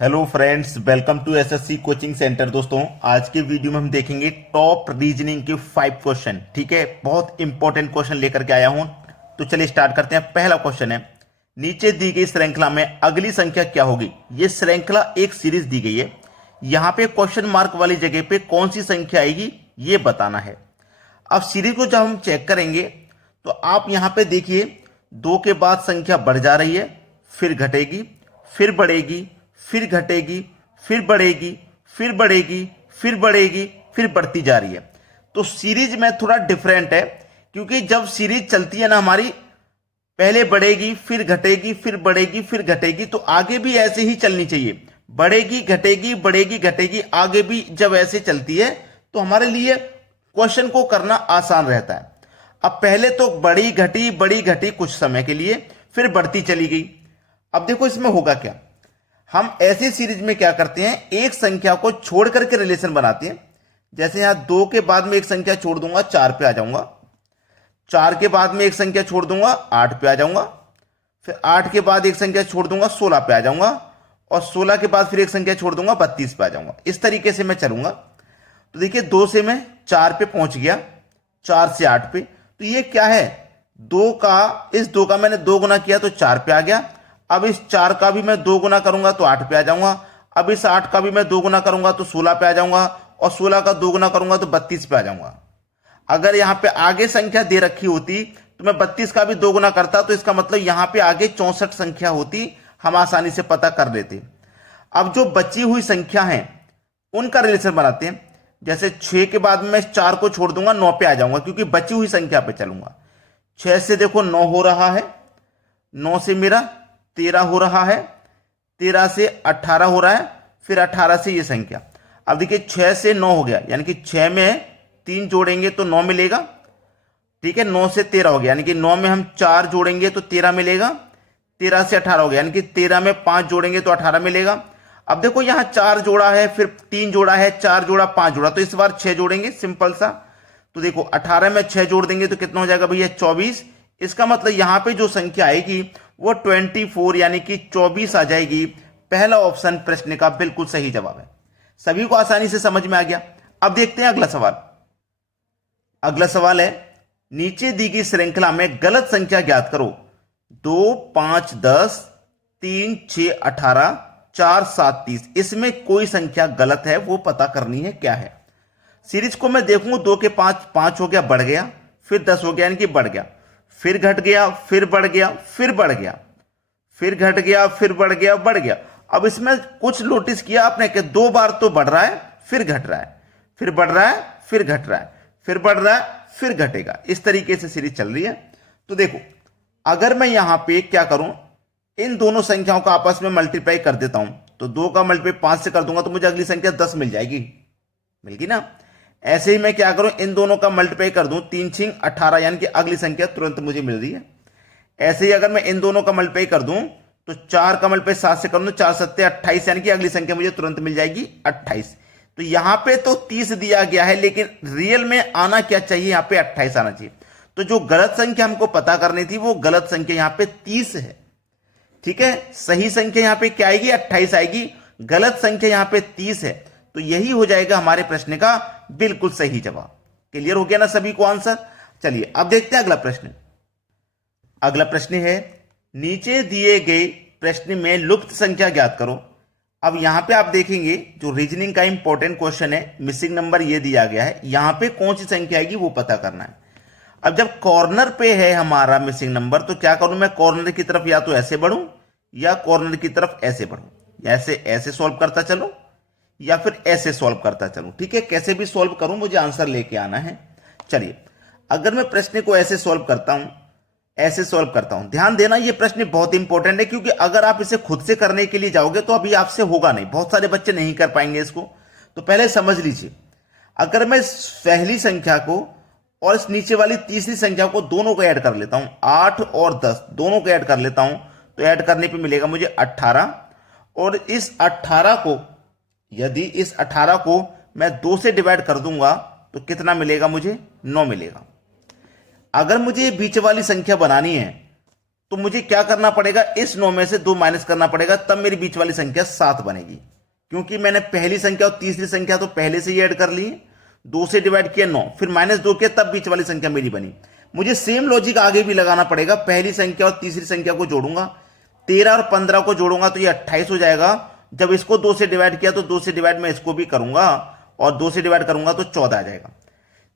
Hello friends, welcome to SSC coaching centre. दोस्तों, आज के वीडियो में हम देखेंगे टॉप रीजनिंग के 5 क्वेश्चन। ठीक है, बहुत इंपॉर्टेंट क्वेश्चन लेकर के आया हूं। तो चलिए स्टार्ट करते हैं। पहला क्वेश्चन है, नीचे दी गई श्रृंखला में अगली संख्या क्या होगी। ये श्रृंखला एक सीरीज दी गई है। यहां पे क्वेश्चन मार्क वाली जगह पे कौन सी संख्या आएगी ये बताना है। अब सीरीज को जब हम चेक करेंगे तो आप यहां पे देखिए, 2 के बाद संख्या बढ़ जा रही है, फिर घटेगी, फिर बढ़ेगी, फिर घटेगी, फिर बढ़ेगी, फिर बढ़ेगी, फिर बढ़ेगी, फिर बढ़ती जा रही है। तो सीरीज में थोड़ा डिफरेंट है, क्योंकि जब सीरीज चलती है ना हमारी, पहले बढ़ेगी, फिर घटेगी, फिर बढ़ेगी, फिर घटेगी, तो आगे भी ऐसे ही चलनी चाहिए। बढ़ेगी, घटेगी, बढ़ेगी, घटेगी, आगे भी जब ऐसे चलती है तो हमारे लिए क्वेश्चन को करना आसान रहता है। अब पहले तो बड़ी घटी कुछ समय के लिए, फिर बढ़ती चली गई। अब देखो इसमें होगा क्या। हम ऐसी सीरीज में क्या करते हैं, एक संख्या को छोड़ करके रिलेशन बनाते हैं। जैसे यहां 2 के बाद में एक संख्या छोड़ दूंगा, 4 पे आ जाऊंगा। 4 के बाद में एक संख्या छोड़ दूंगा, 8 पे आ जाऊंगा। फिर 8 के बाद एक संख्या छोड़ दूंगा, 16 पे आ जाऊंगा। और 16 के बाद फिर एक संख्या छोड़ दूंगा, 32 पे आ जाऊंगा। इस तरीके से मैं चलूंगा। तो देखिए, 2 से मैं 4 पे पहुंच गया, 4 से 8 पे। तो ये क्या है, 2 का मैंने 2 गुना किया तो 4 पे आ गया। अब इस 4 का भी मैं 2 गुना करूंगा तो 8 पे आ जाऊंगा। अब इस 8 का भी मैं 2 गुना करूंगा तो 16 पे आ जाऊंगा। और 16 का 2 गुना करूंगा तो 32 पे आ जाऊंगा। अगर यहां पे आगे संख्या दे रखी होती तो मैं 32 का भी 2 गुना करता, तो इसका मतलब यहां पे आगे 64 संख्या होती, हम आसानी से पता कर लेते। अब जो बची हुई संख्या है उनका रिलेशन बनाते हैं। जैसे 6 के बाद में मैं 4 को छोड़ दूंगा, 9 पे आ जाऊंगा, क्योंकि बची हुई संख्या पे चलूंगा। 6 से देखो 9 हो रहा है, 9 से मेरा 13 हो रहा है, 13 से 18 हो रहा है, फिर 18 से ये संख्या। अब देखिए 6 से 9 हो गया, यानी कि 6 में 3 जोड़ेंगे तो 9 मिलेगा। ठीक है, 9 से 13 हो गया, यानी कि 9 में हम 4 जोड़ेंगे तो 13 मिलेगा। 13 से 18 हो गया, यानी कि 13 में 5 जोड़ेंगे तो 18 मिलेगा। अब देखो यहां 4 जोड़ा है, फिर 3 जोड़ा है, 4 जोड़ा, 5 जोड़ा, तो इस बार 6 जोड़ेंगे, सिंपल सा। तो देखो 18 में 6 जोड़ देंगे तो कितना हो जाएगा भैया, 24। इसका मतलब यहां पे जो संख्या आएगी वो 24 यानी कि 24 आ जाएगी। पहला ऑप्शन प्रश्न का बिल्कुल सही जवाब है। सभी को आसानी से समझ में आ गया। अब देखते हैं अगला सवाल। अगला सवाल है, नीचे दी गई श्रृंखला में गलत संख्या ज्ञात करो। 2, 5, 10, 3, 6, 18, 4, 7, 30। इसमें कोई संख्या गलत है, वो पता करनी है क्या है। सीरीज को मैं देखूंगा, 2 के 5, 5 हो गया, बढ़ गया, फिर 10 हो गया, यानी कि बढ़ गया, फिर घट गया, फिर बढ़ गया, फिर बढ़ गया, फिर घट गया, फिर बढ़ गया, बढ़ गया। अब इसमें कुछ नोटिस किया आपने कि 2 बार तो बढ़ रहा है, फिर घट रहा है, फिर बढ़ रहा है, फिर घट रहा है, फिर बढ़ रहा है, फिर घटेगा। इस तरीके से सीरीज चल रही है। तो देखो, अगर मैं यहां पे क्या करूं, इन दोनों संख्याओं का आपस में मल्टीप्लाई कर देता हूं, तो 2 का मल्टीप्लाई 5 से कर दूंगा तो मुझे अगली संख्या 10 मिल जाएगी, मिल गई ना। ऐसे ही मैं क्या करूं, इन दोनों का मल्टीप्लाई कर दूं, 3 6 18, यानी कि अगली संख्या तुरंत मुझे मिल रही है। ऐसे ही अगर मैं इन दोनों का मल्टीप्लाई कर दूं तो 4 का मल्टीप्लाई 7 से कर दूं, 4 7 28, यानी कि अगली संख्या मुझे तुरंत मिल जाएगी 28। तो यहां पे तो 30 दिया गया है, लेकिन रियल में आना क्या चाहिए, यहां पे 28 आना चाहिए। तो जो गलत संख्या हमको पता करनी थी वो गलत संख्या यहां पे 30 है। ठीक है, सही संख्या यहां पे क्या आएगी, 28 आएगी। गलत संख्या यहां पे 30 है। तो यही हो जाएगा हमारे प्रश्न का बिल्कुल सही जवाब। क्लियर हो गया ना सभी को आंसर। चलिए अब देखते हैं अगला प्रश्न। अगला प्रश्न है, नीचे दिए गए प्रश्न में लुप्त संख्या ज्ञात करो। अब यहां पे आप देखेंगे, जो रीजनिंग का इंपॉर्टेंट क्वेश्चन है, मिसिंग नंबर ये दिया गया है, यहां पे कौन सी संख्या आएगी वो पता करना है। अब जब कॉर्नर पे है हमारा मिसिंग नंबर, तो क्या करूं मैं, कॉर्नर की तरफ या तो ऐसे बढ़ूं या कॉर्नर की तरफ ऐसे बढ़ूं। ऐसे ऐसे सॉल्व करता चलो या फिर ऐसे सॉल्व करता चलूं। ठीक है, कैसे भी सॉल्व करूं, मुझे आंसर लेके आना है। चलिए, अगर मैं प्रश्न को ऐसे सॉल्व करता हूं, ऐसे सॉल्व करता हूं, ध्यान देना ये प्रश्न बहुत इंपॉर्टेंट है, क्योंकि अगर आप इसे खुद से करने के लिए जाओगे तो अभी आपसे होगा नहीं, बहुत सारे बच्चे नहीं कर पाएंगे इसको। तो पहले समझ लीजिए, अगर मैं पहली संख्या को और इस नीचे वाली तीसरी संख्या को दोनों को ऐड कर लेता हूं, 8 और 10 दोनों को ऐड कर लेता हूं, तो ऐड करने पे मिलेगा मुझे 18। और इस 18 को, यदि इस 18 को मैं 2 से डिवाइड कर दूंगा तो कितना मिलेगा मुझे, 9 मिलेगा। अगर मुझे बीच वाली संख्या बनानी है तो मुझे क्या करना पड़ेगा, इस 9 में से 2 माइनस करना पड़ेगा, तब मेरी बीच वाली संख्या 7 बनेगी। क्योंकि मैंने पहली संख्या और तीसरी संख्या तो पहले से ही ऐड कर ली, 2 से डिवाइड किया 9, फिर -2 किया, तब बीच वाली संख्या मेरी बनी। मुझे सेम लॉजिक आगे भी लगाना पड़ेगा, पहली संख्या और तीसरी संख्या को जोड़ूंगा, 13 और 15 को जोड़ूंगा तो ये 28 हो जाएगा। जब इसको 2 से डिवाइड किया तो 2 से डिवाइड मैं इसको भी करूंगा, और 2 से डिवाइड करूंगा तो 14 आ जाएगा।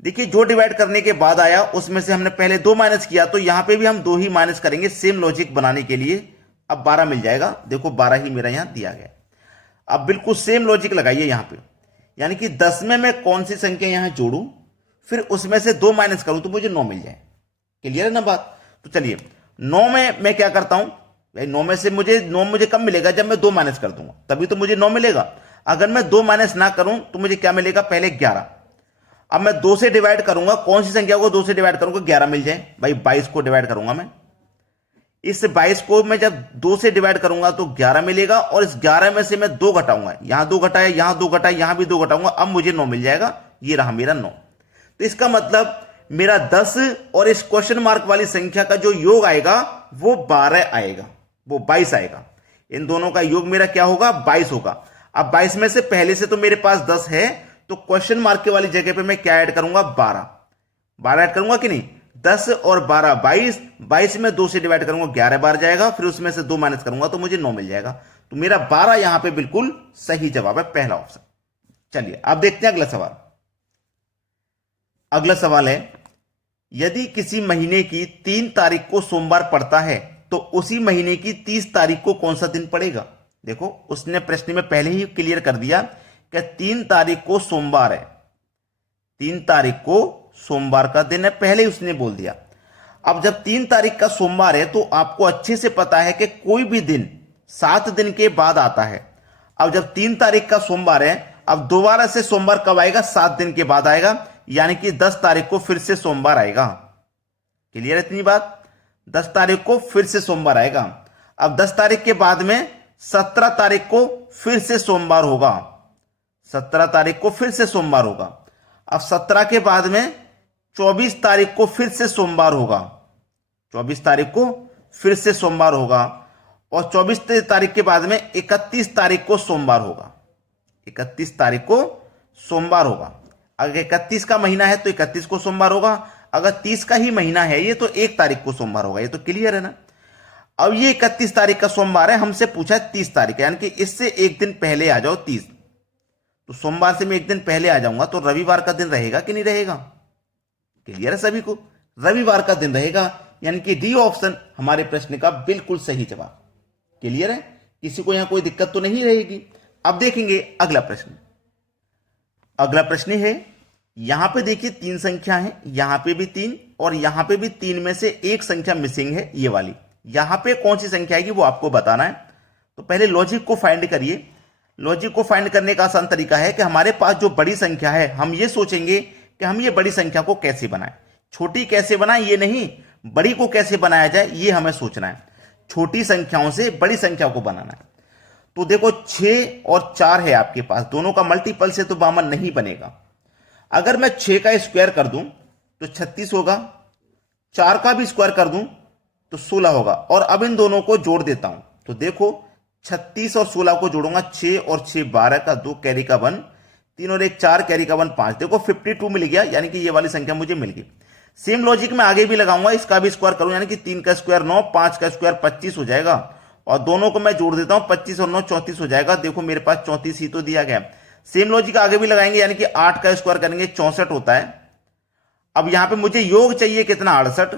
देखिए जो डिवाइड करने के बाद आया उसमें से हमने पहले 2 माइनस किया, तो यहां पे भी हम 2 ही माइनस करेंगे सेम लॉजिक बनाने के लिए। अब 12 मिल जाएगा, देखो 12 ही मेरा यहां दिया गया। अब बिल्कुल सेम लॉजिक लगाइए यहां पे, यानी कि 10 में मैं कौन सी संख्या यहां जोड़ूं, फिर उसमें से 2 माइनस करूं तो मुझे 9 मिल जाए। क्लियर है ना बात? तो चलिए 9 में मैं क्या करता हूं भाई, 9 में से मुझे 9 मुझे कब मिलेगा, जब मैं 2 माइनस कर दूंगा तभी तो मुझे 9 मिलेगा। अगर मैं 2 माइनस ना करूं तो मुझे क्या मिलेगा, पहले 11। अब मैं 2 से डिवाइड करूंगा, कौन सी संख्या को 2 से डिवाइड करूंगा, 11 मिल जाए भाई। 22 को डिवाइड करूंगा मैं, इस 22 को मैं जब 2 से डिवाइड करूंगा तो 11 मिलेगा, और इस 11 में से मैं 2 घटाऊंगा, यहां 2 घटाया, यहां 2 घटाया, यहां भी 2 घटाऊंगा, अब मुझे 9 मिल जाएगा। ये रहा मेरा 9। तो इसका मतलब मेरा 10 और इस क्वेश्चन मार्क वाली संख्या का जो योग आएगा वो 12 आएगा, वो 22 आएगा। इन दोनों का योग मेरा क्या होगा, 22 होगा। अब 22 में से पहले से तो मेरे पास 10 है, तो क्वेश्चन मार्क के वाली जगह पे मैं क्या ऐड करूंगा, 12 ऐड करूंगा कि नहीं। 10 और 12 22, 22 में 2 से डिवाइड करूंगा 11 बार जाएगा, फिर उसमें से 2 माइनस करूंगा तो मुझे 9 मिल जाएगा। तो मेरा 12 यहां पे बिल्कुल सही जवाब है, पहला ऑप्शन। चलिए अब देखते हैं अगला सवाल। अगला सवाल है, यदि किसी महीने की 3 तारीख को सोमवार पड़ता है तो उसी महीने की 30 तारीख को कौन सा दिन पड़ेगा। देखो उसने प्रश्न में पहले ही क्लियर कर दिया कि 3 तारीख को सोमवार है, 3 तारीख को सोमवार का दिन है, पहले ही उसने बोल दिया। अब जब 3 तारीख का सोमवार है तो आपको अच्छे से पता है कि कोई भी दिन 7 दिन के बाद आता है। अब जब 3 तारीख का सोमवार है, अब दोबारा से सोमवार कब आएगा, 7 दिन के बाद आएगा, यानी कि 10 तारीख को फिर से सोमवार आएगा। क्लियर है इतनी बात? 10 तारीख को फिर से सोमवार आएगा। अब 10 तारीख के बाद में 17 तारीख को फिर से सोमवार होगा, 17 तारीख को फिर से सोमवार होगा। अब 17 के बाद में 24 तारीख को फिर से सोमवार होगा, 24 तारीख को फिर से सोमवार होगा, और 24 तारीख के बाद में 31 तारीख को सोमवार होगा, 31 तारीख को सोमवार होगा। अगर 31 का महीना है तो 31 को सोमवार होगा, अगर 30 का ही महीना है ये तो 1 तारीख को सोमवार होगा। ये तो क्लियर है ना। अब ये 31 तारीख का सोमवार है, हमसे पूछा है 30 तारीख, यानी कि इससे एक दिन पहले आ जाओ 30। तो सोमवार से मैं एक दिन पहले आ जाऊंगा तो रविवार का दिन रहेगा कि नहीं रहेगा। क्लियर है सभी को, रविवार का दिन रहेगा, यानी कि डी ऑप्शन हमारे प्रश्न का बिल्कुल सही जवाब। क्लियर है, किसी को यहां कोई दिक्कत तो नहीं रहेगी। अब देखेंगे अगला प्रश्न। अगला प्रश्न है, यहां पे देखिए 3 संख्या है, यहां पे भी 3 और यहां पे भी 3 में से एक संख्या मिसिंग है, ये वाली। यहां पे कौन सी संख्या आएगी वो आपको बताना है। तो पहले लॉजिक को फाइंड करिए। लॉजिक को फाइंड करने का आसान तरीका है कि हमारे पास जो बड़ी संख्या है, हम ये सोचेंगे कि हम ये बड़ी संख्या को कैसे बनाएं, छोटी कैसे बनाएं ये नहीं, बड़ी को कैसे बनाया जाए ये हमें सोचना है। छोटी संख्याओं से बड़ी संख्या को बनाना है। तो देखो 6 और 4 है आपके पास, दोनों का मल्टीपल से तो 52 नहीं बनेगा। अगर मैं 6 का स्क्वायर कर दूं तो 36 होगा, 4 का भी स्क्वायर कर दूं तो 16 होगा, और अब इन दोनों को जोड़ देता हूं तो देखो 36 और 16 को जोड़ूंगा, 6 और 6 12 का 2 कैरी का 1, 3 और 1 4 कैरी का 1 5, देखो 52 मिल गया, यानी कि ये वाली संख्या मुझे मिल गई। सेम लॉजिक में आगे भी लगाऊंगा, इसका भी स्क्वायर करूं, यानी कि 3 का स्क्वायर 9, 5 का स्क्वायर 25 हो जाएगा, और दोनों को मैं जोड़ देता हूं, 25 और 9 34 हो जाएगा। देखो मेरे पास 34 ही तो दिया गया। सेम लॉजिक आगे भी लगाएंगे, यानी कि 8 का स्क्वायर करेंगे 64 होता है। अब यहां पे मुझे योग चाहिए कितना, 68,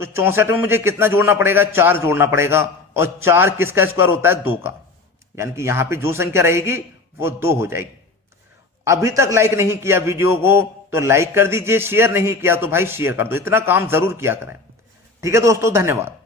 तो 64 में मुझे कितना जोड़ना पड़ेगा, 4 जोड़ना पड़ेगा, और 4 किसका स्क्वायर होता है, 2 का, यानी कि यहां पे जो संख्या रहेगी वो 2 हो जाएगी। अभी तक लाइक नहीं किया वीडियो को तो लाइक कर दीजिए, शेयर नहीं किया तो भाई शेयर कर दो, इतना काम जरूर किया करें। ठीक है दोस्तों, धन्यवाद।